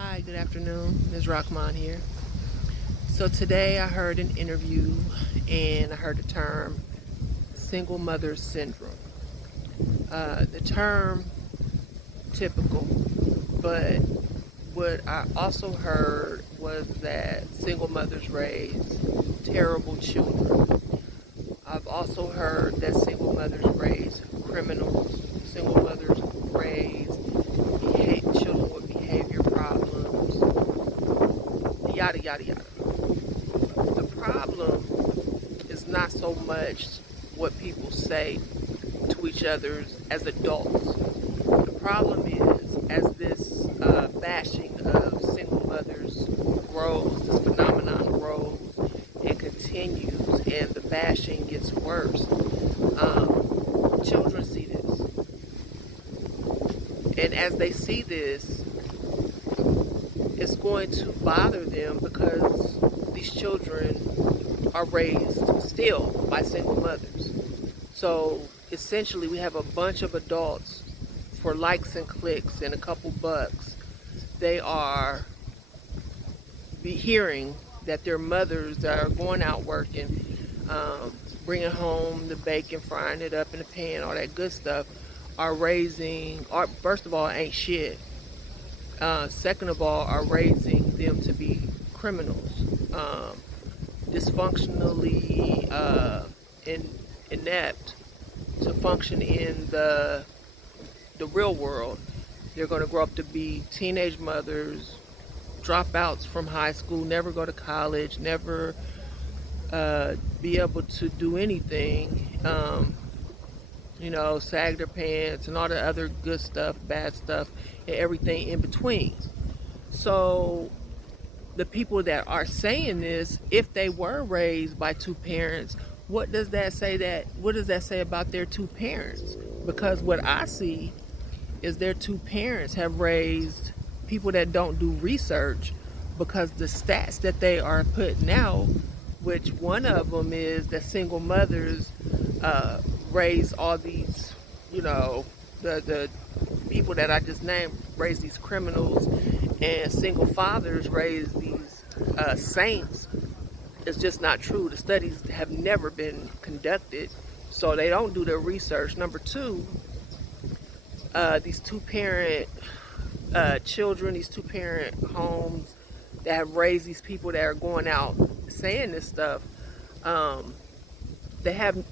Hi, good afternoon. MzRockMon here. So today I heard an interview and I heard the term single mother syndrome. The term typical, but what I also heard was that single mothers raise terrible children. I've also heard that single mothers raise criminals. Single mothers raise children with behavior problems, yada, yada, yada. The problem is not so much what people say to each other as adults. The problem is as this bashing of single mothers grows, this phenomenon grows and continues, and the bashing gets worse. Children see this, and as they see this, it's going to bother them because these children are raised still by single mothers. So essentially, we have a bunch of adults for likes and clicks and a couple bucks. They are hearing that their mothers that are going out working, bringing home the bacon, frying it up in the pan, all that good stuff, are raising, or first of all, ain't shit. Second of all, are raising them to be criminals, dysfunctionally inept to function in the real world. They're going to grow up to be teenage mothers, dropouts from high school, never go to college, never be able to do anything. Sag their pants and all the other good stuff, bad stuff, and everything in between. So the people that are saying this, if they were raised by two parents, what does that say about their two parents? Because what I see is their two parents have raised people that don't do research, because the stats that they are putting out, which one of them is that single mothers raise all these, the people that I just named raise these criminals, and single fathers raise these saints. It's just not true. The studies have never been conducted, so they don't do their research. Number two, these two-parent children, these two-parent homes that have raised these people that are going out saying this stuff, they have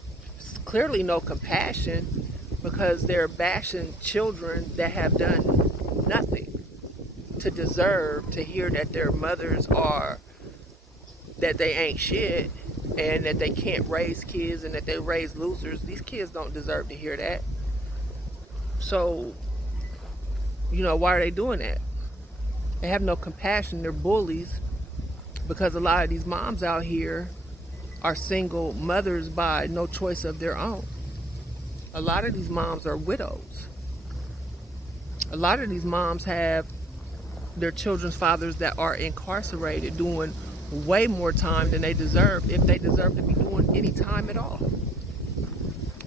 clearly no compassion, because they're bashing children that have done nothing to deserve to hear that their mothers are, that they ain't shit, and that they can't raise kids, and that they raise losers. These kids don't deserve to hear that. So, why are they doing that? They have no compassion. They're bullies, because a lot of these moms out here are single mothers by no choice of their own. A lot of these moms are widows. A lot of these moms have their children's fathers that are incarcerated, doing way more time than they deserve, if they deserve to be doing any time at all.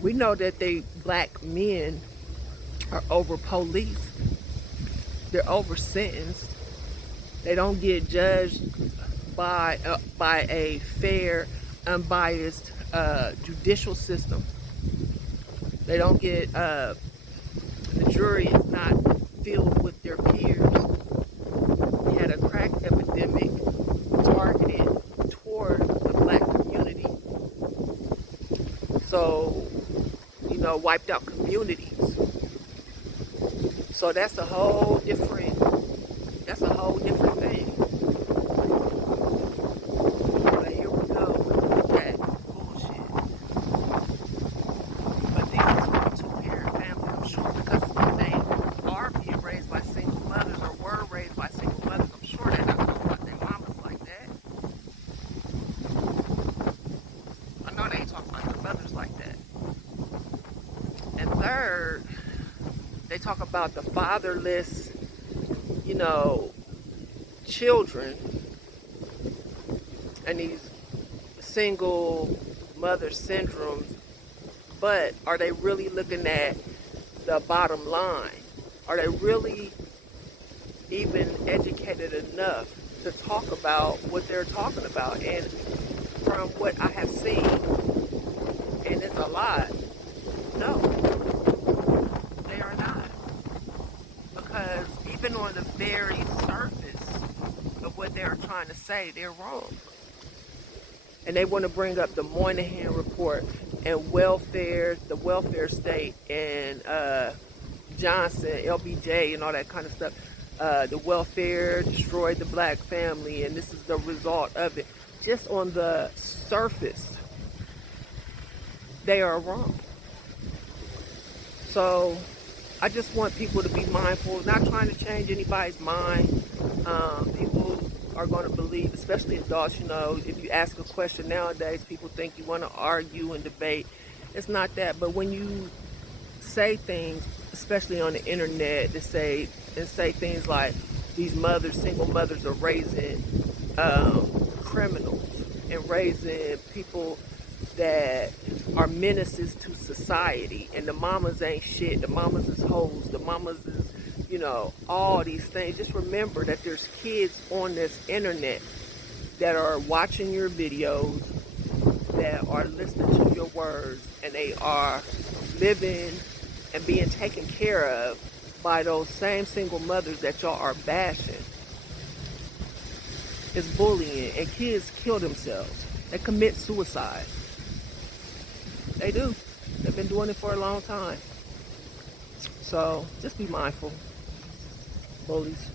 We know that black men are over policed. They're over sentenced. They don't get judged by a fair, unbiased judicial system. They don't get, the jury is not filled with their peers. We had a crack epidemic targeted towards the black community. So, wiped out communities. So that's a whole different thing. But here we go with that bullshit. But these are two-parent families, I'm sure, because if they are being raised by single mothers, or were raised by single mothers, I'm sure they're not talking about their mamas like that. I know they ain't talking about their mothers like that. And third, they talk about the fatherless, children, and these single mother syndromes. But are they really looking at the bottom line? Are they really even educated enough to talk about what they're talking about. And from what I have seen, and it's a lot, no, they are not. Because even on the very surface of what they're trying to say, they're wrong. And they want to bring up the Moynihan report and the welfare state, and Johnson, LBJ, and all that kind of stuff. The welfare destroyed the black family, and this is the result of it. Just on the surface, they are wrong. So I just want people to be mindful, not trying to change anybody's mind. People are going to believe, especially adults, if you ask a question nowadays, people think you want to argue and debate. It's not that. But when you say things, especially on the internet, to say things like these single mothers are raising criminals and raising people that are menaces to society, and the mamas ain't shit, the mamas is hoes, the mamas is, all these things. Just remember that there's kids on this internet that are watching your videos, that are listening to your words, and they are living and being taken care of by those same single mothers that y'all are bashing. It's bullying, and kids kill themselves. They commit suicide. They do. They've been doing it for a long time. So just be mindful, bullies.